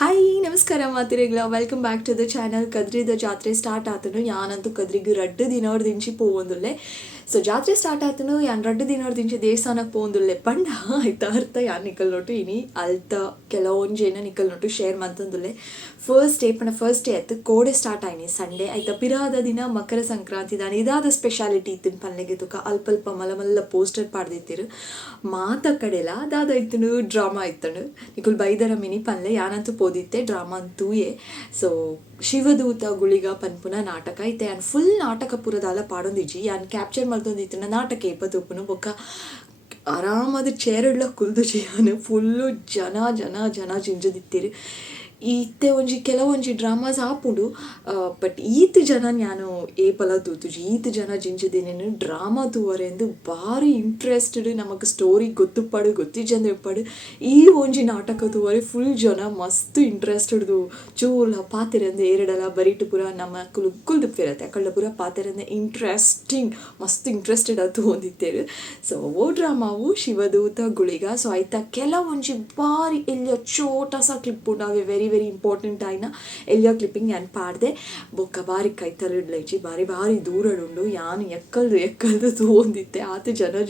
Hi ನಮಸ್ಕಾರ ಮಾತಿರೆಗ್ಲ welcome back to the channel. ಕದ್ರಿದ ಜಾತ್ರೆ ಸ್ಟಾರ್ಟ್ ಆತನು ಯಾನಂತೂ ಕದ್ರಿಗೆ ರಡ್ಡು ದಿನವ್ರ ದಿಂಚಿ ಪೋವಂದುಲ್ಲೆ. ಸೊ ಜಾತ್ರೆ ಸ್ಟಾರ್ಟ್ ಆತನು ಯಾನ್ ರಡ್ಡು ದಿನವ್ರ ದಿಂಚಿ ದೇವಸ್ಥಾನಕ್ಕೆ ಪೋವಂದುಲ್ಲೆ ಪಂಡ ಆಯ್ತಾ ಅರ್ಥ ಯಾನ್ ನಿಕಲ್ ನೋಟು ಇನಿ ಅಲ್ತ ಕೆಲವೊಂಜೇನ ನಿಕಲ್ ನೋಟು ಶೇರ್ ಮಂತಂದುಲ್ಲೆ. ಫಸ್ಟ್ ಡೇ ಆಯ್ತು ಕೋಡೆ ಸ್ಟಾರ್ಟ್ ಆಯ್ನಿ ಸಂಡೇ ಆಯ್ತಾ ಪಿರಾದ ದಿನ ಮಕರ ಸಂಕ್ರಾಂತಿ ದಾನಿ ಇದಾದ ಸ್ಪೆಷಾಲಿಟಿ ಇತ್ತಿನ ಪಲ್ಲೆಗೆ ತುಕ ಅಲ್ಪ ಮಲ್ಲ ಪೋಸ್ಟರ್ ಪಾಡ್ದಿತ್ತಿರು ಮಾತ ಕಡೆಲ ಅದಾದ ಇತ್ತನು ಡ್ರಾಮಾ ಇತ್ತನು ನಿಕುಲ್ ಬೈದರ ಮಿನಿ ಪಲ್ಲೆ ಯಾನಂತೂ ಪೋದಿತ್ತೆ ಡ್ರಾಮಾ ಅಂತೂಯೇ. ಸೊ ಶಿವದೂತ ಗುಳಿಗ ಪನ್ಪುನ ನಾಟಕ ಐತೆ ಯಾನ್ ಫುಲ್ ನಾಟಕ ಪೂರದಾಲ ಪಾಡೊಂದಿಜ್ಜಿ ಯಾನ್ ಕ್ಯಾಪ್ಚರ್ ಮಲ್ತೊಂದಿತ್ತಿನ ನಾಟಕ ಏಪತ್ತುಪ್ಪುನು ಬೊಕ್ಕ ಆರಾಮಾದ ಚೇರಡ್ಲ ಕುಲ್ದುಜಿ ಯಾನು ಫುಲ್ಲು ಜನ ಜಿಂಜದಿತ್ತಿರು. ಈತೆ ಒಂಜಿ ಕೆಲವೊಂಜಿ ಡ್ರಾಮಾಸ್ ಆಪುಂಡು ಬಟ್ ಈತ್ ಜನ ನಾನು ಏಪಲ ತೂತುಜಿ ಈತ್ ಜನ ಜಿಂಜದಿನೇನು ಡ್ರಾಮಾ ತೂವರೆಂದು ಭಾರಿ ಇಂಟ್ರೆಸ್ಟೆಡ್ ನಮಗೆ ಸ್ಟೋರಿ ಗೊತ್ತಿಜಂದು ಇಪ್ಪಡು ಈ ಒಂಜಿ ನಾಟಕ ತೂವರೆ ಫುಲ್ ಜನ ಮಸ್ತ್ ಇಂಟ್ರೆಸ್ಟೆಡ್ದು ಚೂಲ ಪಾತೆರಂದು ಏರಡಲ ಬರಿಟು ಪೂರ ನಮ್ಮ ಕುಲ್ದುಪ್ಪಿರತ್ತೆ ಅಕಳ್ಳ ಪೂರ ಪಾತೆರಂದ ಇಂಟ್ರೆಸ್ಟಿಂಗ್ ಮಸ್ತ್ ಇಂಟ್ರೆಸ್ಟೆಡ್ ಅದು ಹೊಂದಿತ್ತೇರು. ಸೊ ಓ ಡ್ರಾಮಾವು ಶಿವದೂತ ಗುಳಿಗ. ಸೊ ಆಯ್ತಾ ಕೆಲವೊಂಜಿ ಭಾರಿ ಎಲ್ಲಿಯ ಚೋಟಸ ಕ್ಲಿಪ್ ಉಂಡಾವೆ ವೆರಿ ಇಂಪಾರ್ಟೆಂಟ್ ಆಯ್ನ ಎಲ್ಲಿಯೋ ಕ್ಲಿಪ್ಪಿಂಗ್ ಯಾನ್ ಪಾಡ್ದೆ ಬೊಕ್ಕ ಬಾರಿ ಕೈತರಡ್ಲೈಚಿ ಬಾರಿ ದೂರಡುಂಡು ಯಾನು ಎಕ್ಕಲ್ದು ತೂಂದಿತ್ತೆ ಆತು ಜನ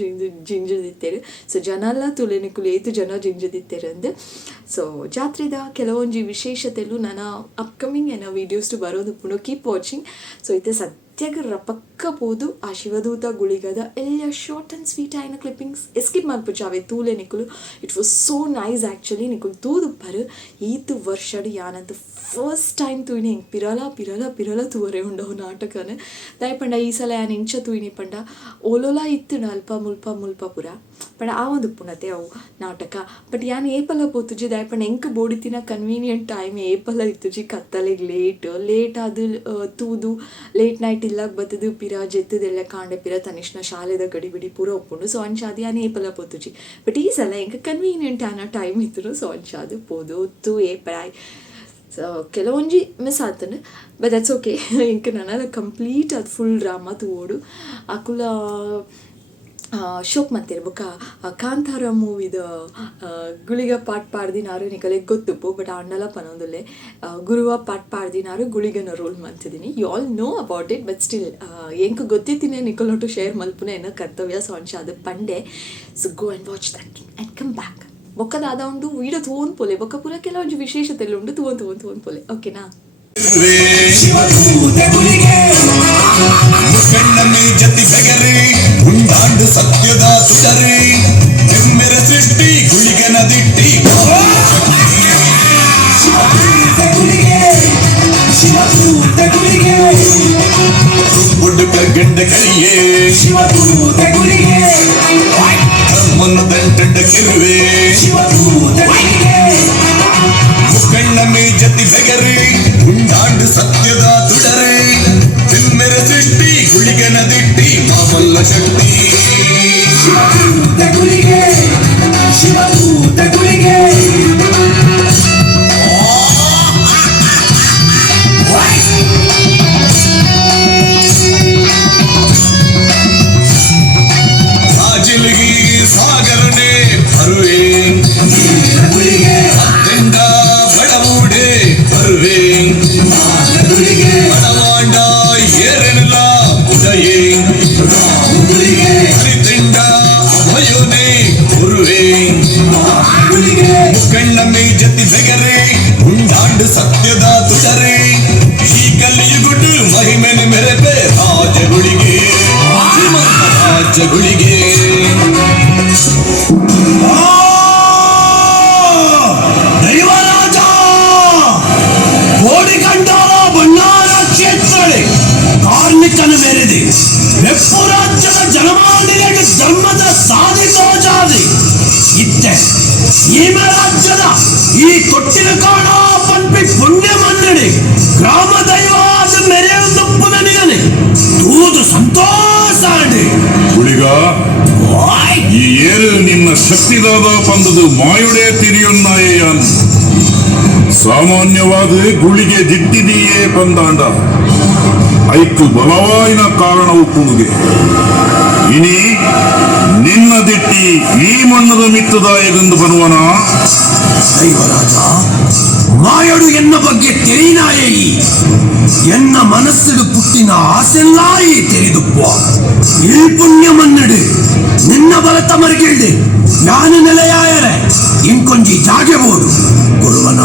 ಜಿಂಜದಿತ್ತೇರು. ಸೊ ಜನ ಎಲ್ಲ ತುಲೆನಿಕುಲು ಏತು ಜನ ಜಿಂಜದಿತ್ತೇರು ಅಂದು. ಸೊ ಜಾತ್ರೆದ ಕೆಲವೊಂಜಿ ವಿಶೇಷತೆಲು ನನ್ನ ಅಪ್ಕಮಿಂಗ್ ಏನೋ ವೀಡಿಯೋಸ್ಟು ಬರೋದು ಪುನಃ ಕೀಪ್ ವಾಚಿಂಗ್. ಸೊ ಇತ್ತೆ ಸತ್ಯಗ ಪಕ್ಕ ಪೋದು ಆ ಶಿವದೂತ ಗುಳಿಗದ ಎಲ್ಲ ಶಾರ್ಟ್ ಆ್ಯಂಡ್ ಸ್ವೀಟ್ ಆಯ್ನ ಕ್ಲಿಪ್ಪಿಂಗ್ಸ್ ಎಸ್ಕಿಪ್ ಮಾಡ್ಪುಚಾವೆ ತೂಲೆ ನಿಕುಲು. It was so nice actually ನಿಕುಲು ತೂದು ಬರು ಈತು ವರ್ಷಡ್ ಯಾನಂತ ಫಸ್ಟ್ ಟೈಮ್ ತೂಯಿನಿ ಹಿಂಗೆ ಪಿರಲ ತೂವರೆ ಉಂಡವು ನಾಟಕನ ದಯಪಂಡ ಈ ಸಲ ಯಾನ್ ಇಂಚ ತೂಯಿನಿ ಪಂಡ ಓಲೋಲ ಇತ್ತು ಅಲ್ಪ ಮುಲ್ಪ ಪುರ ಪಂಡ ಆ ಒಂದು ಪುಣತೆ ಅವು ನಾಟಕ. ಬಟ್ ಯಾನ್ ಏಪಲ ಪೋತುಜಿ ದಯಪಂಡ ಎಂಕ್ ಬೋಡಿತಿನ ಕನ್ವೀನಿಯಂಟ್ ಟೈಮ್ ಏಪಲ ಇತ್ತುಜಿ ಕತ್ತಲೆಗೆ ಲೇಟ್ ಅದು ತೂದು ಲೇಟ್ ನೈಟ್ ಇಲ್ಲಾಗ ಬತ್ತದು ಪಿರ ಜೆತ್ತದೆಲ್ಲ ಕಾಂಡೆ ಪಿರ ತನಿಷ್ನ ಶಾಲೆದ ಗಡಿಬಿಡಿ ಪೂರ ಒಪ್ಪುಂಡು. ಸೊ ಅನ್ಶಾದು ಯಾನ್ ಏಪಲ ಪೋತುಜಿ ಬಟ್ ಈ ಸಲ ಎಂಕ ಕನ್ವೀನಿಯಂಟ್ ಆನ ಟೈಮ್ ಇತ್ತು. ಸೊ ಅನ್ಶಾದು ಪೋದು ತು ಏಪರಾಯ್. ಸೊ ಕೆಲವೊಂಜಿ ಮಿಸ್ ಆತನು ಬಟ್ ದಟ್ಸ್ ಓಕೆ. ಇಂಕ ನನ್ನ ಕಂಪ್ಲೀಟ್ ಅದು ಫುಲ್ ಡ್ರಾಮಾ ತೂವೋಡು ಅಕುಲ ಶೋಕ್ ಮಂತಿರು ಬೊಕ್ಕ ಕಾಂತಾರ ಮೂವಿದ ಗುಳಿಗ ಪಾಟ್ ಪಾಡ್ದಿನಾರು ನಿಕಲೆಗೆ ಗೊತ್ತುಪ್ಪು ಬಟ್ ಅಂಡಲ ಪನೊಂದುಲ್ಲೆ ಗುರುವ ಪಾಟ್ ಪಾಡ್ದಿನಾರು ಗುಳಿಗನ ರೋಲ್ ಮಂತಿದ್ದೀನಿ. You all know about it but still ಎಂಕ ಗೊತ್ತಿತ್ತಿನೇ ನಿಕಲ್ ನೋಟು ಶೇರ್ ಮಲ್ಪುನ ಏನೋ ಕರ್ತವ್ಯ. ಸೊ ಅನ್ಶ ಅದು ಪಂಡೆ. So go and watch that and come back. ಬೊಕ್ಕದಾದ ಉಂಡು ವೀಡಿಯೋ ತೋನ್ ಪೋಲೆ ಬೊಕ್ಕ ಪೂರ ಕೆಲವೊಂದು ವಿಶೇಷತೆಲ್ಲ ಉಂಡು ತೋನ್ ಪೋಲೆ ಓಕೆನಾ. ಸತ್ಯದ ತುಟರಿ ಎಮ್ಮೆರ ಸೃಷ್ಟಿ ಗುಳಿಗನ ದಿಟ್ಟಿ ಬುಡ್ಕ ಗಂಡ ಕಳಿಯೇ ಕಮ್ಮನ್ನು ದಂಡ ಕಿರುವೆ ಮುಖಣ್ಣ ಮೇ ಜತಿ ಬೆಗರಿ ಉಂಡಾಂಡು ಸತ್ಯದ ತುಡರೆ ಎಮ್ಮೆರ ಸೃಷ್ಟಿ ಗುಳಿಗನ ದಿಟ್ಟಿ ಮಾಮಲ್ಲ ಶಕ್ತಿ ಶಿವದೂತ ಗುಳಿಗೆ ರಾಜಿಲಗಿ ಸಾಗರನೆ ಬರುವೆ ಅತ್ತೆಂಡ ಬಡವೂಡೆ ಬರುವೆ ಬಡವಾಂಡ ಏರೆನಲ ಉದಯೇ ಹರಿತೆಂಡ ಭಯೋನೆ ಬರುವೆ ಮುಖಣ್ಣ ಮೇ ಜತಿ ಬೆಗರೆ ಉಂಡಾಂಡು ಸತ್ಯದ ತುಡರೆ ಈ ಕಲಿಯುಗುಡು ಮಹಿಮೆನ ಮೆರೆಪೆ ರಾಜಗುಳಿಗೆ ದೈವರಾಜ ಕೋಡಿಗಂಡಾಲ ಬಣ್ಣಾರ ಕ್ಷೇತ್ರಳೆ ಕಾರ್ಮಿಕನ ಮೇರೆದೆ ವೆಪ್ಪು ರಾಜ್ಯದ ಜನಮಾನಿಗೆ ಧರ್ಮದ ಸಾಧಿಸೋ ಜಾತಿ ಇತ್ತೆ ಈಮ ರಾಜ್ಯದ ಈ ತೊಟ್ಟಿನ ಕಾಣ ಪಂಪಿ ಪುಣ್ಯ ಮಂದಿಡಿ ಗ್ರಾಮ ದೈವಾದ ಮೆರೆಯೊಂದು ಪುನನಿಗನೆ ತೂದು ಸಂತೋಷ ಗುಳಿಗ ಈ ಏರು ನಿನ್ನ ಶಕ್ತಿದಾದ ಪಂದದು ಮಾಯುಡೆ ತಿರಿಯೊನ್ನಾಯನ್ ಸಾಮಾನ್ಯವಾದ ಗುಳಿಗೆ ದಿಟ್ಟಿದೆಯೇ ಪಂದಾಂಡ ಐಕ್ಕು ಬಲವಾಯಿನ ಕಾರಣ ಉಪ್ಪುಗೆ ಇನಿ ನಿನ್ನ ದಿಟ್ಟಿ ಈ ಮಣ್ಣದ ಮಿತ್ತದಾಯದೆಂದು ಬರುವನ ದೈವರಾಜ ಮಾಯಡು ಎನ್ನ ಬಗ್ಗೆ ತೆರಿನಾಯೇ ಎನ್ನ ಮನಸ್ಸಿಡು ಪುಟ್ಟಿನ ಆಸೆಲ್ಲಾಯಿ ತೆರಿದುಪ್ಪ ಈ ಪುಣ್ಯ ಮನ್ನಡು ನಿನ್ನ ಬಲತ ಮರಿಗಿಳ್ದು ನಾನು ನೆಲೆಯಾಯರೆ ಇಂಕೊಂಜಿ ಜಾಗೆ ಬೋಡು ಕೊಡುವನ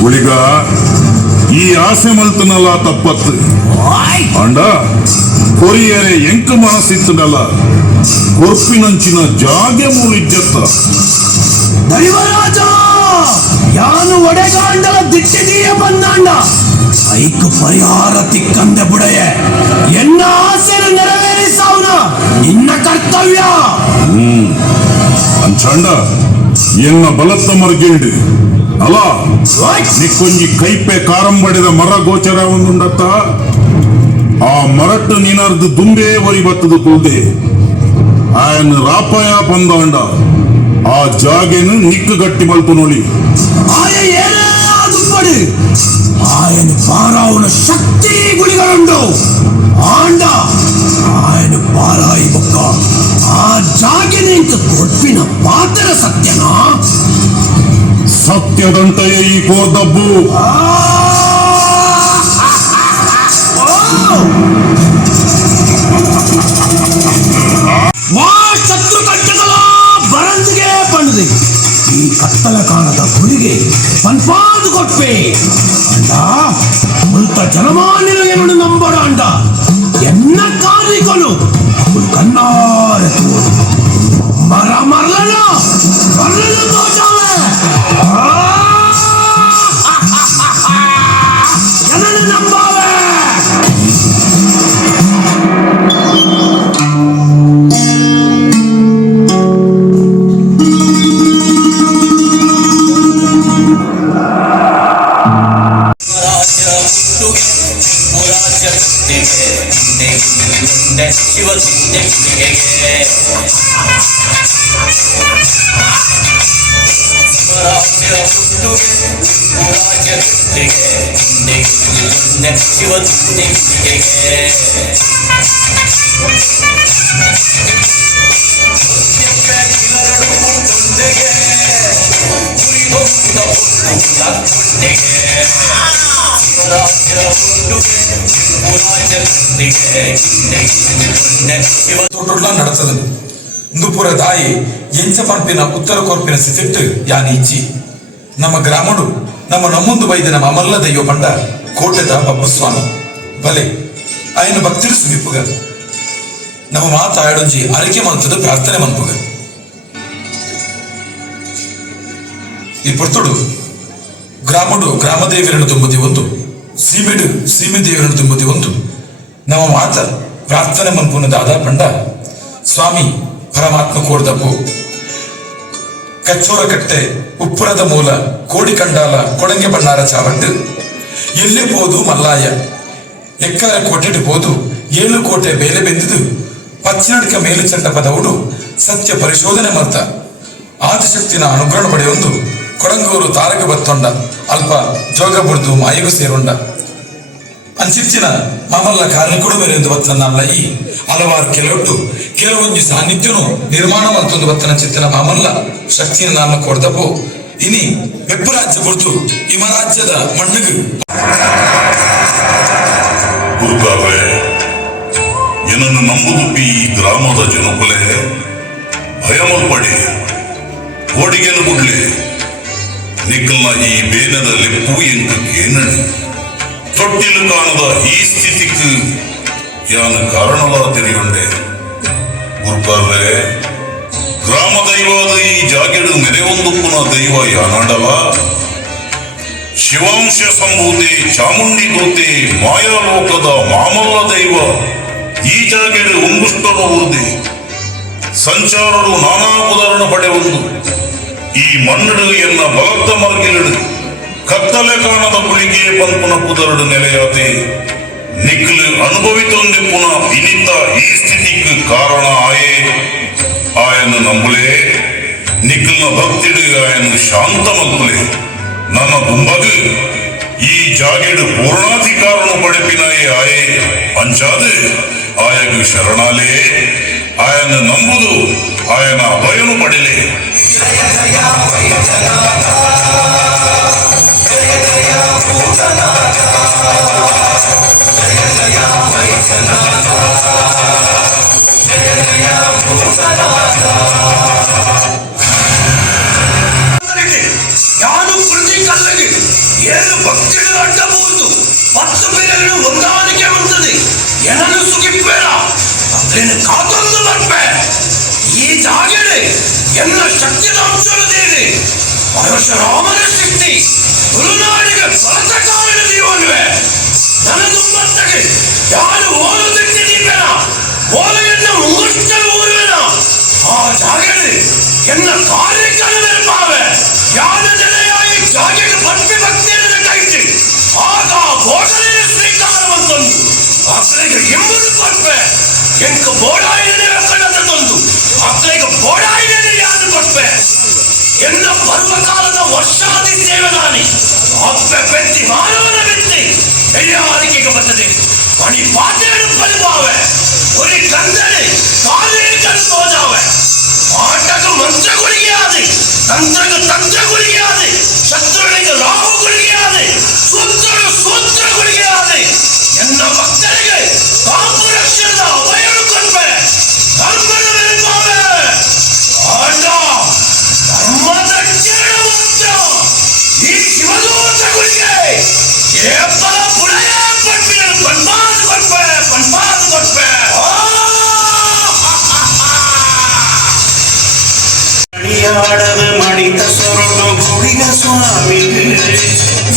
ಗುಳಿಗ ಈ ಆಸೆ ಮಲ್ತನಲ್ಲ ತಪ್ಪತ್ತು ಅಂಡ ಕೊರಿಯರೆ ಎಂಕ ಮನಸ್ಸಿತ್ತನಲ್ಲ ಕೊರ್ಪಿನಂಚಿನ ಜಾಗೆ ಮೂರಿಜ್ಜತ್ತ ದೈವರಾಜ ಯಾನು ಒಡೆಗಾಂಡಲ ದಿಟ್ಟಿದೀಯ ಬಂದಾಂಡ ಐಕು ಪರಿಹಾರ ತಿಕ್ಕಂದೆ ಬುಡೆಯೇ ಎನ್ನ ಆಸೆನ ನೆರವೇರಿಸಾವುನ ನಿನ್ನ ಕರ್ತವ್ಯ ಅಂಚಂಡ ಎನ್ನ ಬಲತ್ತ ಮರ್ಗಿಲ್ಡು ಅಲ್ಲ ನಿಕ್ಕೊಂಜಿ ಕೈಪೆ ಕಾರಂಬಡಿದ ಮರ ಗೋಚರ ಒಂದುಂಡತ್ತ ಆ ಮರಟ್ಟು ನೀನರ್ದು ದುಂಬೆ ಒರಿ ಬತ್ತದು ಕೂದೆ ಆಯನ್ ರಾಪಾಯ ಬಂದಾಂಡ ಆ ಜಾಗೆನು ನಿಕ್ಕು ಗಟ್ಟಿ ಮಲ್ತು ನೋಡಿ ಆಯ ಏನೇ ಆದುಪಡಿ ಆಯನ ಪಾರಾವುನ ಶಕ್ತಿ ಗುಳಿಗಳುಂಡು ಆಂಡ ಆಯನ ಪಾರಾಯಿ ಬೊಕ್ಕ ಆ ಜಾಗೆ ನಿಂತು ಕೊಡ್ಪಿನ ಪಾತ್ರ ಸತ್ಯನಾ ಸತ್ಯದಂತೆಯೇ ಈ ಕೋದಬ್ಬು ಶತ್ರು ಕಟ್ಟಗಳ ಬರಂದಿಗೆ ಪಂಡದೆ ಈ ಕತ್ತಲ ಕಾಣದ ಗುರಿಗೆ ಪನ್ಪಾದು ಕೊಟ್ಪೆ ಅಂಡ ಮುಲ್ತ ಜನಮಾನ್ಯರು ಎನ್ನು ನಂಬಡ ಅಂಡ ಎನ್ನ ಕಾರ್ಯಗಳು ಕಣ್ಣಾರೆ ತೋರು ಮರ ಮರಲನ ಮರಲ ತೋಟವೇ ಜನನ ನಂಬಾವೆ నడచదు ఇందుపుర దాయి ఎంచ పంపిన ఉత్తర కోర్పిన సిసిట్టు యాని ఇచ్చి ನಮ್ಮ ಗ್ರಾಮಡು ನಮ್ಮ ನಮ್ಮೊಂದು ಬೈದಿನ ಮಮಲ್ಲ ದಯ್ಯೋ ಪಂಡ ಕೋಟೆದ ಬಬ್ಬಸ್ವಾಮಿ ಬಲೆ ఆయన ಭಕ್ತಿರು ಸುಮಿಪ್ಪುಗ ನಮ್ಮ ಮಾತಾಡೊಂಜಿ ಅರಿಕೆ ಮಂತದ ಪ್ರಾರ್ಥನೆ ಮನ್ಪುಗ ಈ ಪೊರ್ತುಡು ಗ್ರಾಮಡು ಗ್ರಾಮದೇವಿರನ್ನು ತುಂಬುದಿ ಒಂದು ಸೀಮೆಡು ಸೀಮೆ ದೇವಿರನ್ನು ತುಂಬುದಿ ಒಂದು ನಮ್ಮ ಮಾತ ಪ್ರಾರ್ಥನೆ ಮನ್ಪುನದಾದ ಪಂಡ ಸ್ವಾಮಿ ಪರಮಾತ್ಮ ಕೋಡ್ದಪ್ಪು ಕಚ್ಚೋರಕಟ್ಟೆ ಉಪ್ಪುರದ ಮೂಲ ಕೋಡಿಕಂಡಾಲ ಕೊಡಂಗೆ ಬಣ್ಣಾರ ಚಾವಟ್ಟು ಎಲ್ಲೇ ಪೋದು ಮಲ್ಲಾಯ ಎಕ್ಕಾರ ಕೋಟೆಡು ಪೋದು 7 ಕೋಟೆ ಬೇಲೆ ಬೆಂದಿದು ಪಚ್ಚಿನಡ್ಕ ಮೇಲೆ ಚಂಡ ಪದವುಡು ಸತ್ಯ ಪರಿಶೋಧನೆ ಮಲ್ತ ಆದಿಶಕ್ತಿನ ಅನುಗ್ರಹ ಪಡೆಯೊಂದು ಕೊಡಂಗೂರು ತಾರಕ ಬತ್ತೊಂಡ ಅಲ್ಪ ಜೋಗ ಬುಡ್ದು ಮಾಯಿಗೂ ಸೇರೊಂಡ ಅಂಚಿತ್ತಿನ ಮಾಮಲ್ಲ ಕಾರ್ಮಿಕರು ಬೇರೆಂದು ಬತ್ತನಲ್ಲ ಈ ಹಲವಾರು ಕೆಲವೊಂದು ಸಾನ್ನಿಧ್ಯನು ನಿರ್ಮಾಣ ಮಲ್ತೊಂದು ಬತ್ತನ ಚಿತ್ತಿನ ಮಾಮಲ್ಲ ಶಕ್ತಿಯನ್ನು ನಾನು ಕೊಡ್ದಪ್ಪು ಇನಿ ಬೆಪ್ಪು ರಾಜ್ಯ ಬಿಡ್ತು ಹಿಮ ರಾಜ್ಯದ ಮಣ್ಣಿಗೆ ಗುರುಗಾವೆ ಏನನ್ನು ನಂಬುದುಪ್ಪಿ ಈ ಗ್ರಾಮದ ಜನಕುಲೆ ಭಯಮಲ್ಪಡಿ ಓಡಿಗೆನು ಬಿಡ್ಲಿ ನಿಕ್ಕಲ್ನ ಈ ಬೇನದ ಲೆಪ್ಪು ಎಂದು ಕೇನಡಿ ತೊಟ್ಟಿಲು ಕಾಣದ ಈ ಸ್ಥಿತಿக்கு ಯಾನ ಕಾರಣಲ ತೆರೆಯುಂಡೆ ಗುರುಗಾವೆ ಗ್ರಾಮ ದೈವಾದ ಈ ಜಾಗೆಡು ಮೆರೆಯೊಂದು ಪುನಃ ದೈವ ಯಾನಾಡಲ ಶಿವಾಂಶ ಸಂಭೂತೆ ಚಾಮುಂಡಿ ದೂತೆ ಮಾಯಾಲೋಕದ ಮಾಮಲ್ಲ ದೈವ ಈ ಜಾಗೆಡು ಒಂಗುಷ್ಟರ ಉರುದೆ ಸಂಚಾರರು ನಾನಾ ಉದಾಹರಣ ಪಡೆಯುವುದು ಈ ಮಣ್ಣಡು ಎನ್ನ ಬಲತ್ತ ಮರ್ಗಿಲಡು ಕತ್ತಲೆ ಕಾಣದ ಗುಳಿಗೆ ಪಂಪುನ ಪುದರಡು ನೆಲೆಯಾತೆ ನಿಕ್ಕಲು ಅನುಭವಿತೊಂದೆ ಪುನಃ ಇನಿತ ಈ ಸ್ಥಿತಿಗೆ ಕಾರಣ ಆಯೇ ಆಯನ ನಂಬುಲೆ ನಿಕ್ಕಲ್ನ ಭಕ್ತಿಡು ಆಯನ ಶಾಂತ ಮಲ್ಪುಲೆ ನನ್ನ ದುಂಬಗು ಈ ಜಾಗೆಡು ಪೂರ್ಣಾಧಿಕಾರನು ಪಡೆಪಿನಾಯೇ ಆಯೇ ಅಂಚಾದು ಆಯಗು ಶರಣಾಲೇ ఆయన ನಂಬುದು ఆయన ಭಯನು ಪಡಿಲೆ. ಯಾನು ಪ್ರತಿ ಕಲ್ಲಿಗೆ 7 ಭಕ್ತಿಗಳು ಅಡ್ಡಬಹುದು 10 ಬೇರೆಗಳು ಹೊಂದಾಣಿಕೆ ಬಂದದೆ ಏನನ್ನು ಸುಗಿಪ್ಪೇರ ಅದನ್ನು ಕಾತೊಂದು ಬರ್ಪೆ ಈ ಜಾಗಡೆ ಎಲ್ಲ ಶಕ್ತಿಯ ಅಂಶವಿದೆ ಪರಶುರಾಮನ ಶಕ್ತಿ ತುಳುನಾಡಿಗೆ ಸ್ವರತ ಕಾರಣ ಜೀವನ್ವೇ ನನದುಂಬತ್ತಗೆ ಯಾರು ಓಲು ತಿಟ್ಟಿದ್ದೀಪೇನ ಓಲೆಯನ್ನ ಮುಂಗುಷ್ಟಲು ಊರುವೆನ ಆ ಜಾಗಡೆ ಎನ್ನ ಕಾರ್ಯಕ್ರಮ ನೆನಪಾವೆ ಯಾನ ನೆಲೆಯಾಗಿ ಜಾಗೆಗೆ ಭಕ್ತಿ ಭಕ್ತಿಯನ್ನು ಕೈಟಿ ಆಗ ಬೋಧನೆಯ ಸ್ವೀಕಾರವಂತೊಂದು ಅಕ್ಕಳಿಗೆ ಎಂಬುದು ಕೊಟ್ಪೆ ಎಂಕ ಬೋಡಾಯಿನೇ ಕಣ್ಣದೊಂದು ಅಕ್ಕಳಿಗೆ ಬೋಡಾಯಿನೇ ಯಾರು ಕೊಟ್ಪೆ ಎನ್ನ ಪರ್ವಕಾಲದ ವರ್ಷಾದಿ ಸೇವನಾನಿ ಅಪ್ಪೆ ಬೆತ್ತಿ ಮಾನವನ ಬೆತ್ತಿ ಎಳೆಯಾರಿಕೆಗೆ ಬರ್ತದೆ ಮಣಿ ಪಾತ್ರೆಯನ್ನು ಪಲಿಪಾವೆ ஒரு கந்தனை காலேஜன் சோஜாவே ஆட்டக மந்திர குளியாது தந்திரக தந்திர குளியாது சத்ருவிಗೆ ராகு குளியாது சூத்திர குளியாது என்ன ಭಕ್ತರಿಗೆ ಕಾಪು ರಕ್ಷಣದ ಅಭಯನು ಕೊಡ್ಬೆ ಧರ್ಮದ ನೆನಪಾವೆ ಆಟ ಧರ್ಮದ ರಕ್ಷಣ ಮಾತ್ರ ಈ ಶಿವದೂತ ಗುಳಿಗೆ ಕೇವಲ ಪುಳೆಯ ಕೊಡ್ಬಿನ ಪನ್ಪಾದು ಕೊಡ್ಬೆ அடியாடவு மடித்த சொருட்டு குடிக சுவாமி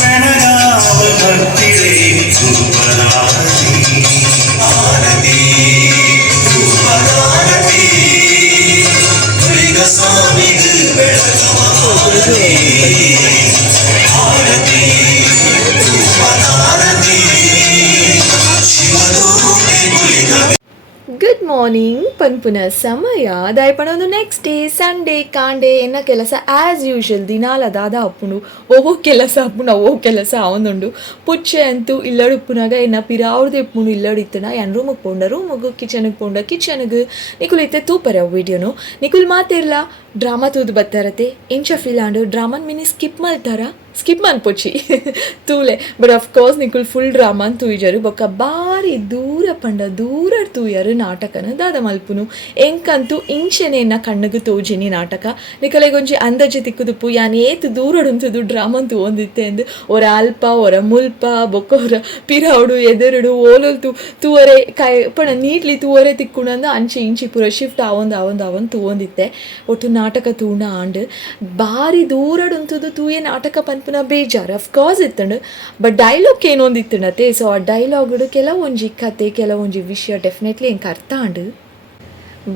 வெணகாவ பக்திலே சுப்பனாரதி ஆனதி சுப்பனாரதி குடிக சுவாமிக்கு வெணகாவதி ஆனதி சுப்பனாரதி ಶಿವದೂತೆ ಗುಳಿಗ. ಗುಡ್ ಮಾರ್ನಿಂಗ್ ಪನ್ಪುನ ಸಮಯ ದಯಪಡೊಂದು ನೆಕ್ಸ್ಟ್ ಡೇ ಸಂಡೇ ಕಾಂಡೆ ಎನ್ನ ಕೆಲಸ ಆ್ಯಸ್ ಯೂಶುವಲ್ ದಿನಾಲದಾದ ಅಪ್ಪುಂಡು ಓಹೋ ಕೆಲಸ ಅಪ್ಪುಂಡು ಓ ಕೆಲಸ ಅವನುಂಡು ಪುಚ್ಚೆ ಅಂತೂ ಇಲ್ಲಡು ಉಪ್ಪುನಾಗ ಎನ್ನ ಪಿರಾವ್ರದ್ದು ಎಪ್ಪುಂಡು ಇಲ್ಲಡು ಇತ್ತನ ಎನ್ ರೂಮಿಗೆ ಪೋಂಡ ರೂಮಿಗೆ ಕಿಚನ್ಗೆ ಪೋಂಡ ಕಿಚನ್ಗೆ ನಿಕುಲ್ ಇತ್ತೆ ತೂಪರೆ ಅವು ವಿಡಿಯೋನು ನಿಕುಲ್ ಮಾತಿರ್ಲ ಡ್ರಾಮಾ ತೂದು ಬರ್ತಾರತ್ತೆ ಎಂಚ ಫಿಲಾಂಡು ಡ್ರಾಮನ್ ಮಿನಿ ಸ್ಕಿಪ್ ಮಾಡ್ತಾರ ಸ್ಕಿಪ್ ಮನ್ಪೊಚ್ಚಿ ತೂಲೆ ಬಟ್ ಆಫ್ ಕೋರ್ಸ್ ನಿಕುಲ್ ಫುಲ್ ಡ್ರಾಮಾನ್ ತೂಯಿಜರು ಬೊಕ್ಕ ಬಾರಿ ದೂರ ಪಂಡ ದೂರ ತೂಯರು ನಾಟಕನ ದಾದ ಮಲ್ಪುನು ಎಂಕಂತೂ ಇಂಚೆನೆಯನ್ನ ಕಣ್ಣಗೆ ತೋಜಿನಿ ನಾಟಕ ನಿಕಲೆಗೊಂಜಿ ಅಂದಜಿ ತಿಕ್ಕುದುಪ್ಪು ಯಾನ್ ಏತು ದೂರಡುಂತದು ಡ್ರಾಮನ್ ತೂವೊಂದಿತ್ತೆ ಎಂದು ಒರ ಅಲ್ಪ ಒರ ಮುಲ್ಪ ಬೊಕ್ಕ ಒರ ಪಿರವಡು ಎದುರುಡು ಓಲೋಲ್ ತೂವರೆ ಕೈ ಪಣ ನೀಟ್ಲಿ ತೂವರೆ ತಿಕ್ಕುಣಂದ ಅಂಚೆ ಇಂಚಿ ಪೂರ ಶಿಫ್ಟ್ ಅವೊಂದು ತೂವೊಂದಿತ್ತೆ ಒಟ್ಟು ನಾಟಕ ತೂಣ ಆಂಡ್ ಬಾರಿ ದೂರಡುಂತದು ತೂಯೆ ನಾಟಕ ಪನ್ಪುನ ಬೇಜಾರು ಅಫ್ಕೋರ್ಸ್ ಇತ್ತಂಡು ಬಟ್ ಡೈಲಾಗ್ ಏನೊಂದಿತ್ತಂಡತೆ ಸೊ ಆ ಡೈಲಾಗ್ಡು ಕೆಲವೊಂಜಿ ಕತೆ ಕೆಲವೊಂಜಿ ವಿಷಯ ಡೆಫಿನೆಟ್ಲಿ ಎಂಕ್ ಅರ್ಥ ಆಂಡು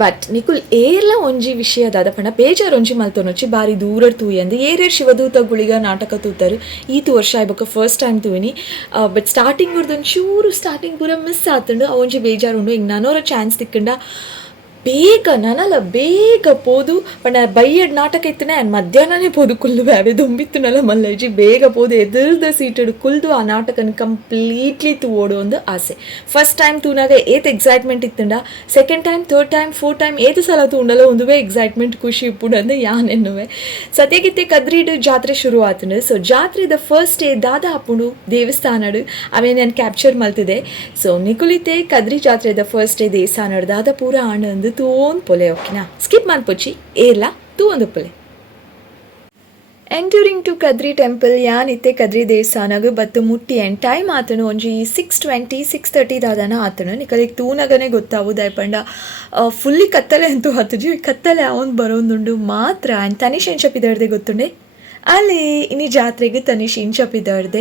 ಬಟ್ ನಿಕುಲ್ ಏರ್ಲ ಒಂಜಿ ವಿಷಯ ದಾದಪಂಡ ಬೇಜಾರು ಒಂಜಿ ಮಲ್ತೊನೊಚ್ಚಿ ಬಾರಿ ದೂರ ತೂಯಂದು ಏರೇರ್ ಶಿವದೂತ ಗುಳಿಗ ನಾಟಕ ತೂತಾರೆ ಈತು ವರ್ಷ ಆಯ್ಬಕ್ಕ ಫಸ್ಟ್ ಟೈಮ್ ತೂಯಿನಿ ಬಟ್ ಸ್ಟಾರ್ಟಿಂಗ್ ಅವ್ರದ್ದೊಂದು ಚೂರು ಸ್ಟಾರ್ಟಿಂಗ್ ಪೂರ ಮಿಸ್ ಆತಂಡು ಅವೊಂಜಿ ಬೇಜಾರು ಉಂಡು ಹಿಂಗೆ ನಾನೋರ ಚಾನ್ಸ್ ತಿಕ್ಕಂಡ ಬೇಗ ನನಲ ಬೇಗ ಪೋದು ಪಂಡ ಬೈಯಡ್ ನಾಟಕ ಇತ್ತನೆ ಆ್ಯಂಡ್ ಮಧ್ಯಾಹ್ನನೇ ಪೋದು ಕುಲ್ಲು ವ್ಯಾವೆ ದುಂಬಿತ್ತು ನಲ ಮಲ್ಲಜಿ ಬೇಗ ಪೋದು ಎದುರ್ದ ಸೀಟಡು ಕುಲ್ದು ಆ ನಾಟಕನ ಕಂಪ್ಲೀಟ್ಲಿ ತೂವೋಡು ಒಂದು ಆಸೆ ಫಸ್ಟ್ ಟೈಮ್ ತೂನಾಗ ಏತ್ ಎಕ್ಸೈಟ್ಮೆಂಟ್ ಇತ್ತಂಡ second time third time fourth time ಏತು ಸಲ ತೂಂಡಲ ಒಂದುವೇ ಎಕ್ಸೈಟ್ಮೆಂಟ್ ಖುಷಿ ಇಪ್ಪುಡಂದು ಯಾನೆನ್ನುವೆ ಸದ್ಯಗಿತ್ತೆ ಕದ್ರಿಡು ಜಾತ್ರೆ ಶುರು ಆತಂಡು ಸೊ ಜಾತ್ರೆದ ಫಸ್ಟ್ ಡೇ ದಾದ ಹಾಪುಂಡು ದೇವಸ್ಥಾನಡು ಅವೇ ನಾನು ಕ್ಯಾಪ್ಚರ್ ಮಲ್ತಿದೆ ಸೊ ನಿಕುಲಿತೆ ಕದ್ರಿ ಜಾತ್ರೆದ ಫಸ್ಟ್ ಡೇ ದೇವಸ್ಥಾನಡು ದಾದ ಪೂರ ಆನಂದು ತೂವೊಂದು ಪೊಲೆ ಓಕೆನಾ ಸ್ಕಿಪ್ ಮಾಡ್ಪೊಚ್ಚಿ ಏರ್ಲ ತೂವೊಂದು ಪೊಲೆ ಎಂಟ್ಯೂರಿಂಗ್ ಟು ಕದ್ರಿ ಟೆಂಪಲ್ ಯಾನಿತ್ತೆ ಕದ್ರಿ ದೇವಸ್ಥಾನಗ ಬತ್ತು ಮುಟ್ಟಿ ಆ್ಯಂಡ್ ಟೈಮ್ ಆತನು ಒಂಜಿ 6:20 6:30 ದಾದನ ಆತನು ನಿಕಲಿಗೆ ತೂನಗನೆ ಗೊತ್ತಾವು ದಯಪಂಡ ಫುಲ್ಲಿ ಕತ್ತಲೆ ಅಂತೂ ಹತ್ತಜಿ ಕತ್ತಲೆ ಅವನು ಬರೋದುಂಡು ಮಾತ್ರ ಆ್ಯಂಡ್ ತನಿಷ್ ಎಂಚಪಿದಡ್ದೆ ಗೊತ್ತುಂಡೆ ಅಲ್ಲಿ ಇನ್ನು ಜಾತ್ರೆಗೆ ತನಿಷ್ ಇಂಚ ಪಿದಾಡ್ದೆ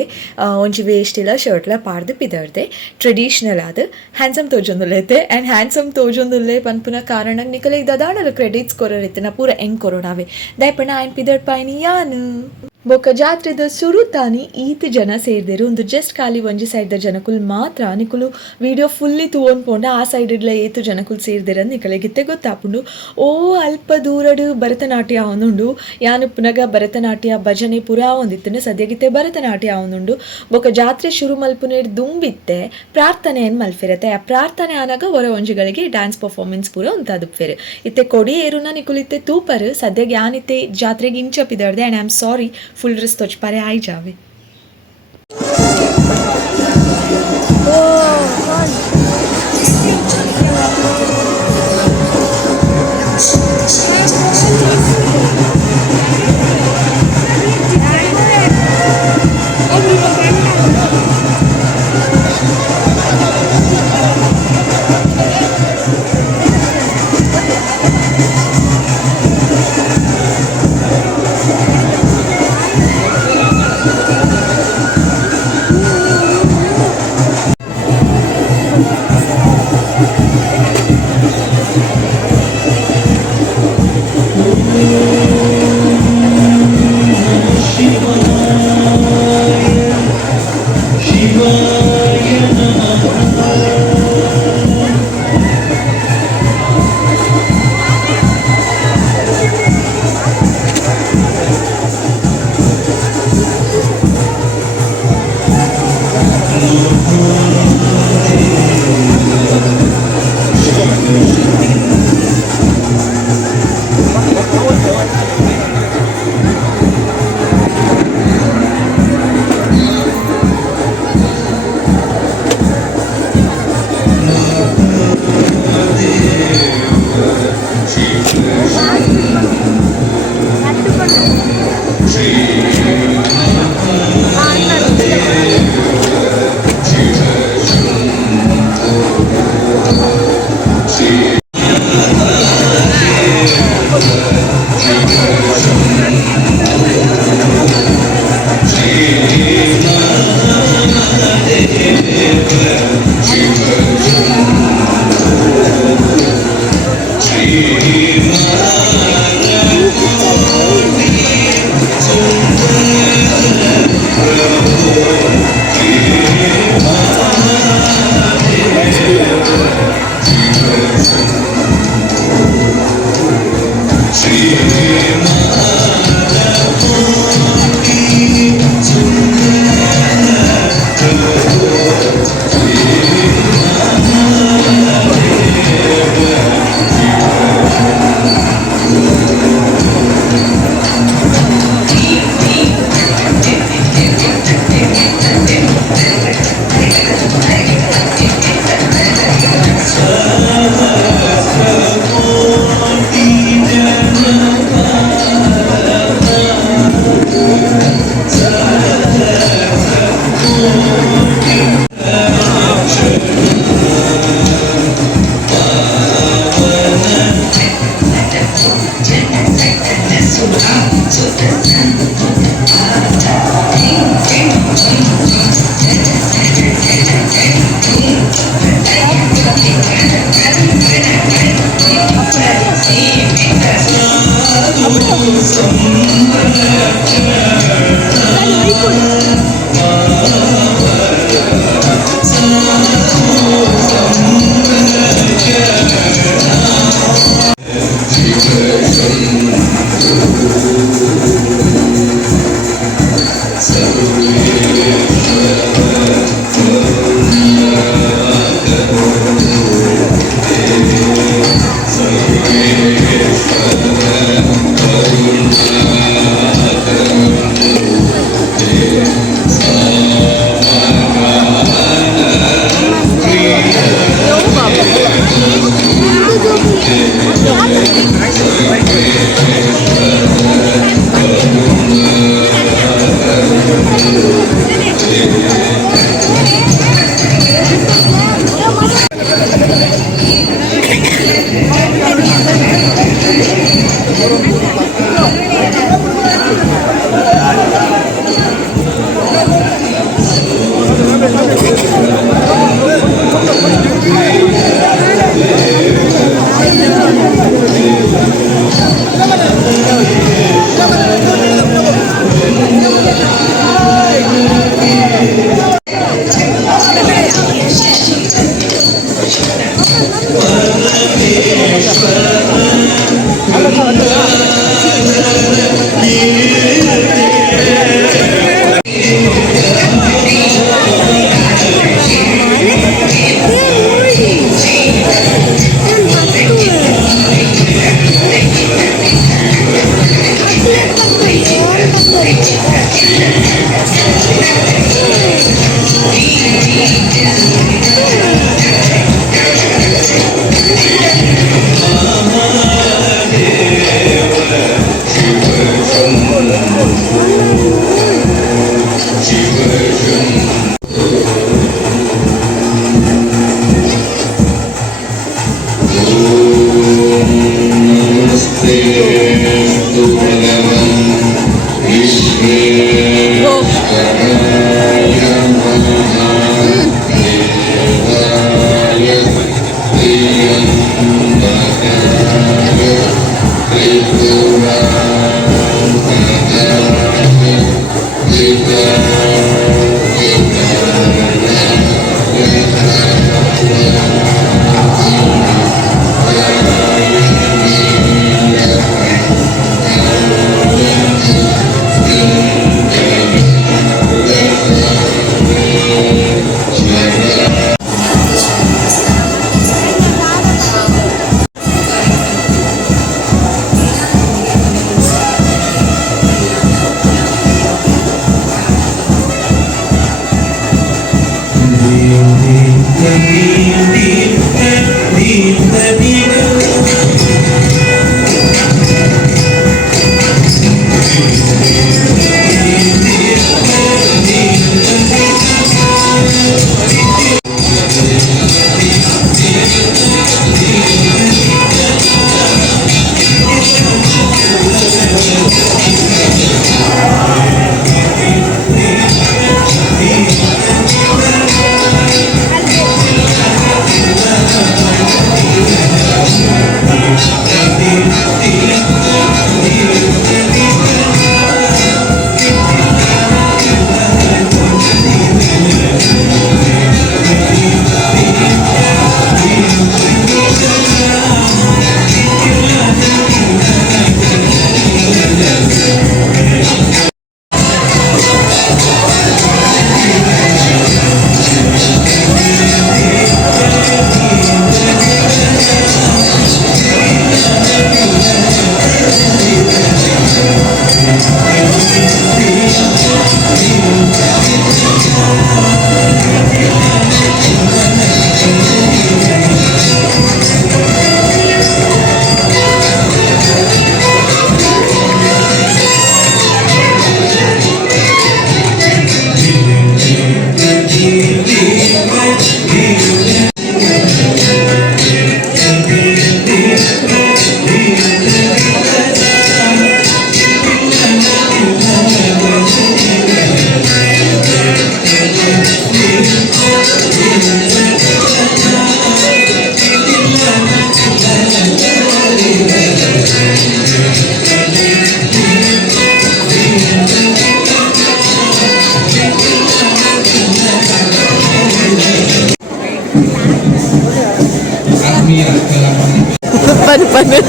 ಒಂಜಿ ವೇಸ್ಟಿಲ ಶರ್ಟ್ಲ ಪಾಡ್ದು ಪಿದಾಡ್ದೆ ಟ್ರೆಡಿಷ್ನಲ್ ಆದ ಹ್ಯಾಂಡ್ಸಮ್ ತೋಜೊಂದುಲ್ಲೈತೆ ಆ್ಯಂಡ್ ಹ್ಯಾಂಡ್ಸಮ್ ತೋಜೊಂದುಲ್ಲೆ ಪನ್ಪುನ ಕಾರಣ ನಿಕಲಿಗೆ ದದಾಡಲು ಕ್ರೆಡಿಟ್ಸ್ ಕೊರರಿತ್ತೆ ನಾ ಪೂರ ಹೆಂಗೆ ಕೊರೋಣಾವೆ ದಯಪಣ್ಣ ಆಯ್ನ ಪಿದಾಡ್ ಪಾಯ್ನಿ ಯಾನು ಬೊಕ ಜಾತ್ರೆದ ಸುರುತಾನಿ ಈತ್ ಜನ ಸೇರ್ದೆರು ಒಂದು ಜಸ್ಟ್ ಖಾಲಿ ಒಂಜಿ ಸೈಡ್ ದ ಜನಕುಲು ಮಾತ್ರ ನಿಕುಲು ವಿಡಿಯೋ ಫುಲ್ಲಿ ತೂವೊಂದು ಪೋಂಡ ಆ ಸೈಡ್ ಇಡ್ಲ ಏತು ಜನಕುಲು ಸೇರ್ದೆರಂದು ನಿಕಲೆ ಗಿತ್ತೆ ಗೊತ್ತಾಪುಂಡು. ಓ ಅಲ್ಪ ದೂರಡು ಭರತನಾಟ್ಯ ಆವೊಂದುಂಡು ಯಾನು ಪುನಗ ಭರತನಾಟ್ಯ ಭಜನೆ ಪೂರ ಆವೊಂದಿತ್ತುಂಡು ಸದ್ಯ ಗಿತ್ತೆ ಭರತನಾಟ್ಯ ಆವೊಂದುಂಡು. ಬೊಕ ಜಾತ್ರೆ ಶುರು ಮಲ್ಪುನೇರು ದುಂಬಿತ್ತೆ ಪ್ರಾರ್ಥನೆಯನ್ನು ಮಲ್ಫಿರತ್ತೆ ಆ ಪ್ರಾರ್ಥನೆ ಆನಾಗ ಹೊರ ಒಂಜಿಗಳಿಗೆ ಡ್ಯಾನ್ಸ್ ಪರ್ಫಾರ್ಮೆನ್ಸ್ ಪೂರ ಉಂತಾದುಪ್ಪೆರು ಇತ್ತೆ ಕೊಡಿ ಏರುನ ನಿಕುಲು ಇತ್ತೆ ತೂಪರು ಸದ್ಯಗೆ ಯಾನಿತ್ತೆ ಜಾತ್ರೆಗೆ ಇಂಚಪಿದಾರ್ದೆ and I am sorry full dress तोच पारे आई जावे.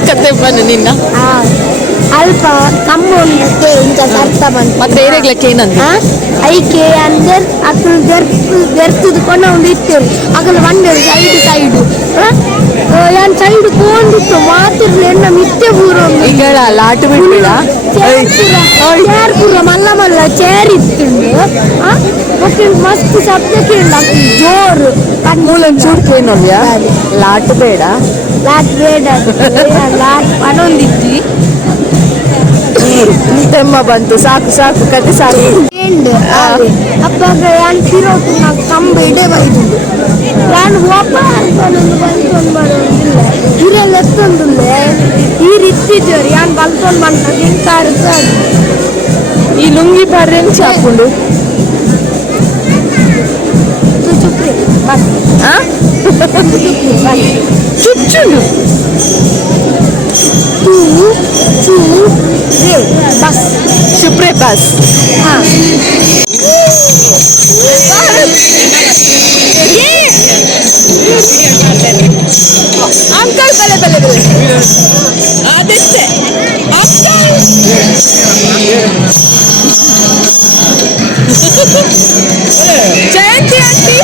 ಕತೆ ಬನ್ನಿ ನಿನ್ನ ಅಲ್ಪ ಕಮ್ಮು ಉಂಟು ಇಂಥ ಅರ್ಥ ಬಂತು ಮತ್ತೆ ಏರೆಗ್ಲಕ್ಕೆ ಏನಂತ ಐಕೆ ಅಂದ್ರೆ ಅಕ್ಕಳು ಬೆರ್ತದು ಕೊನ ಒಂದು ಇತ್ತೇರು ಅಕ್ಕಳು ಬಂದರು ಸೈಡು ಯಾನ್ ಸೈಡ್ ಪೋಂದಿತ್ತು ಮಾತಿರ್ಲಿ ಎಣ್ಣ ಮಿತ್ತೆ ಪೂರ ಈಗ ಲಾಟು ಬಿಡ್ಬೇಡ ಚೇರ್ ಪೂರ ಮಲ್ಲ ಮಲ್ಲ ಚೇರ್ ಇತ್ತುಂಡು ಮತ್ತೆ ಮಸ್ತ್ ಶಬ್ದ ಕೇಳ ಜೋರು ಮೂಲನ್ ಚೂಡ್ಕೇನೊಲ್ಯಾ ಲಾಟು ಬೇಡ ಲಾಟ್ ಬೇಡ ಲಾಟ್ ಪನೊಂದಿತ್ತಿ ತೆಮ್ಮ ಬಂತು ಸಾಕು ಸಾಕು ಕತೆ ಸಾಕು ಅಪ್ಪಾಗ ಯಾನ್ ತಿರೋತು ನಾ ಕಂಬ ಇಡೇ ಬೈದು ಯಾನ್ ಒಬ್ಬ ಅನ್ಕೊಂಡೊಂದು ಬಂದ್ಕೊಂಡು ಮಾಡೋದಿಲ್ಲ ಹಿರಿಯಲ್ಲ ಎತ್ತೊಂದಿಲ್ಲ ಇತ್ತಿದ್ದೇವ್ರಿ ಯಾನ್ ಬಲ್ಕೊಂಡು ಬಂತ ಹೆಂಗ್ ಈ ಲುಂಗಿ ಬರ್ರೆಂಗ್ ಚಾಪುಂಡು ಚುಪ್ರಿ ಬಸ್ ಚುಚ್ಚುಂಡು ಬಸ್ ಶುಪ್ರೆ ಬಸ್ ಹಾ ಅಂಕಲ್ ಬಲೆ ಬಲೆ ಬಲೆ ಅದಷ್ಟೇ ಅಂಕಲ್ ಜಯಂತಿ ಆಂಟಿ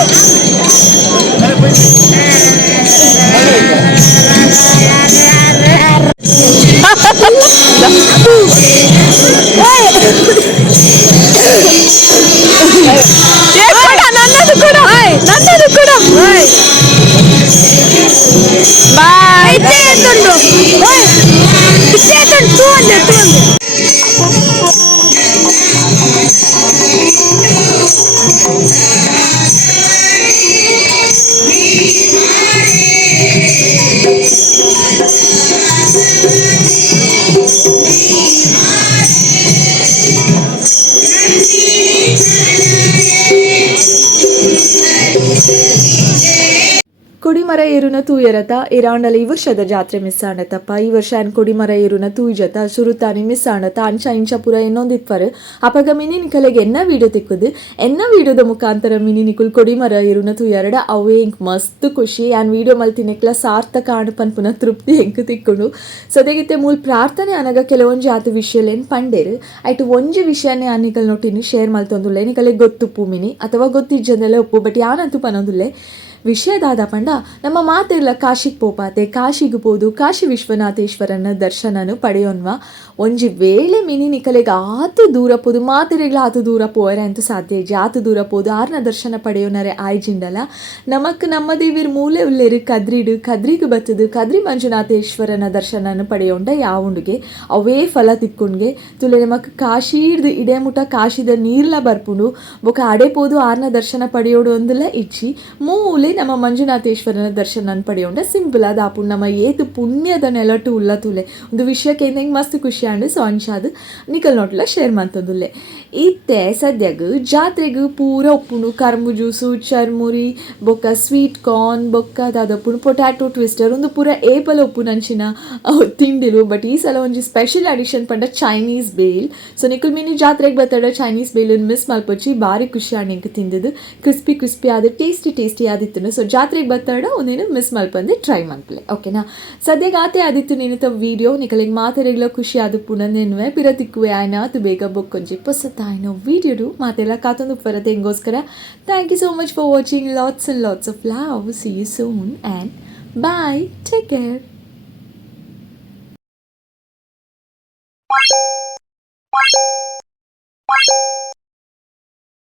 ಏರುನ ತೂಯರತ ಇರಾಂಡಲ ಈ ವರ್ಷದ ಜಾತ್ರೆ ಮಿಸ್ ಆಂಡತಪ್ಪ. ಈ ವರ್ಷ ಕೊಡಿಮರ ಏರುನ ತೂಯ್ಜತ ಸುರುತಾನಿ ಮಿಸ್ ಆಂಡತ ಅಂಚ ಇಂಚ ಪೂರ ಇನ್ನೊಂದಿತ್ವರ್ ಅಪಗ ಮಿನಿ ನಿಕಲೆಗೆ ಎನ್ನ ವೀಡಿಯೋ ತಿಕ್ಕುದು ಎನ್ನ ವೀಡಿಯೋದ ಮುಖಾಂತರ ಮಿನಿ ನಿಕುಲ್ ಕೊಡಿಮರ ಏರುನ ತೂಯರಡ ಅವೇ ಇಂಕ್ ಮಸ್ತ್ ಖುಷಿ ಆ್ಯಂಡ್ ವೀಡಿಯೋ ಮಲ್ತಿನೆಕ್ಲ ಸಾರ್ಥಕ ಆಣಪನ್ ಪುನಃ ತೃಪ್ತಿ ಹೆಂಕ್ ತಿಕ್ಕೊಂಡು ಸದ್ಯಗಿತ್ತೆ ಮೂಲ ಪ್ರಾರ್ಥನೆ ಅನಗ ಕೆಲವೊಂಜಿ ಆತ ವಿಷಯಲೇನು ಪಂಡೇರು ಆಯ್ತು ಒಂಜಿ ವಿಷಯನೇ ಅನ್ನಿಕಲ್ ನೋಟಿನಿ ಶೇರ್ ಮಲ್ತೊಂದುಲ್ಲೆ ನಿಕಲೆ ಗೊತ್ತುಪ್ಪು ಮಿನಿ ಅಥವಾ ಗೊತ್ತಿಜ್ಜಂದೆಲ್ಲ ಉಪ್ಪು ಬಟ್ ಯಾನಂತೂ ಪನೊಂದುಲ್ಲೆ ವಿಷಯದಾದ ಪಂಡ ನಮ್ಮ ಮಾತೆಲ್ಲ ಕಾಶಿಗೆ ಪೋಪಾತೆ ಕಾಶಿಗೆ ಪೋದು ಕಾಶಿ ವಿಶ್ವನಾಥೇಶ್ವರನ ದರ್ಶನನು ಪಡೆಯೋನ್ವ ಒಂಜಿ ವೇಳೆ ಮಿನಿ ನಿಕಲೆಗೆ ಆತು ದೂರ ಪೋದು ಮಾತೆರೆಗ್ಲ ಆತು ದೂರ ಪೋಯರೆ ಅಂತೂ ಸಾಧ್ಯ ಇಜ್ಜಿ ಆತು ದೂರ ಪೋದು ಆರ್ನ ದರ್ಶನ ಪಡೆಯೋನರೆ ಆಯ್ಜಿಂಡಲ ನಮಕ್ ನಮ್ಮ ದೇವಿರ್ ಮೂಲೆ ಉಲ್ಲೇರು ಕದ್ರಿಗೆ ಬತ್ತದು ಕದ್ರಿ ಮಂಜುನಾಥೇಶ್ವರನ ದರ್ಶನನು ಪಡೆಯೋಂಡ ಯಾವುಂಡಿಗೆ ಅವೇ ಫಲ ತಿಕ್ಕೊಂಡ್ಗೆ ತುಲೆ ನಮಕ್ ಕಾಶೀರ್ದು ಇಡೇ ಮುಟ ಕಾಶಿದ ನೀರ್ಲ ಬರ್ಪುಂಡು ಬೊಕ ಅಡೆ ಪೋದು ಆರ್ನ ದರ್ಶನ ಪಡೆಯೋಡು ಒಂದಲ್ಲ ಇಚ್ಚಿ ಮೂಲೆ ನಮ್ಮ ಮಂಜುನಾಥೇಶ್ವರನ ದರ್ಶನ ಪಡೆಯೋಂಡ ಸಿಂಪಲ್ ಅದು ಆಪುಂಡು ನಮ್ಮ ಏತು ಪುಣ್ಯದ ನೆಲಟು ಉಲ್ಲ ತುಲೆ ಒಂದು ವಿಷಯಕ್ಕೆ ಹೆಂಗೆ ಮಸ್ತ್ ಖುಷಿ ಆಂಡು ಸೊ ಅಂಚಾದು ನಿಕಲ್ ನೋಟ್ಲ ಶೇರ್ ಮಾಡ್ತಂದುಲ್ಲೆ ಇತ್ತೆ ಸದ್ಯಗ ಜಾತ್ರೆಗೆ ಪೂರ ಉಪ್ಪುಂಡು ಕರ್ಮು ಜ್ಯೂಸು ಚರ್ಮುರಿ ಬೊಕ್ಕ ಸ್ವೀಟ್ ಕಾರ್ನ್ ಬೊಕ್ಕ ಅದಾದಪ್ಪುಂಡು ಪೊಟ್ಯಾಟೊ ಟ್ವಿಸ್ಟರ್ ಒಂದು ಪೂರ ಏಪಲ್ ಉಪ್ಪು ನಂಚಿನ ತಿಂಡಿಲು ಬಟ್ ಈ ಸಲ ಒಂಜಿ ಸ್ಪೆಷಲ್ ಅಡಿಷನ್ ಪಂಡ ಚೈನೀಸ್ ಬೇಲ್ ಸೊ ನಿಕಲ್ ಮಿನಿ ಜಾತ್ರೆಗೆ ಬತ್ತಾಡ ಚೈನೀಸ್ ಬೇಲನ್ನು ಮಿಸ್ ಮಲ್ಪಚ್ಚಿ ಭಾರಿ ಖುಷಿ ಆಂಡು ಇಂಕ ತಿಂದಿದ್ದು ಕ್ರಿಸ್ಪಿ ಆದ ಟೇಸ್ಟಿ ಆದಿತ್ತು ಸೊ ಜಾತ್ರೆಗೆ ಬತ್ತಾಡ ಒಂದೇನು ಮಿಸ್ ಮಲ್ಪಂದೆ ಟ್ರೈ ಮಲ್ಪಲೆ ಓಕೆನಾ ಸದ್ಯಕ್ಕೆ ಆತೆ ಆದಿತ್ತು ನಿನ್ನ ವಿಡಿಯೋ ನಿಕಲಿಗೆ ಮಾತೆರೆಗ್ಲ ಖುಷಿ ಆದ ಪುನಃ ಪಿರ ತಿಕ್ಕುವೆ ಆಯ್ನಾತು ಬೇಗ ಬೊಕ್ಕೊಂಜಿ ಪೊಸತಾಯ್ನೋ ವಿಡಿಯೋಡು ಮಾತೆಲ್ಲ ಕಾತೊಂದು ಬರತ್ತೆ ಹೆಂಗೋಸ್ಕರ thank you so much for watching lots of love see you soon and bye take care.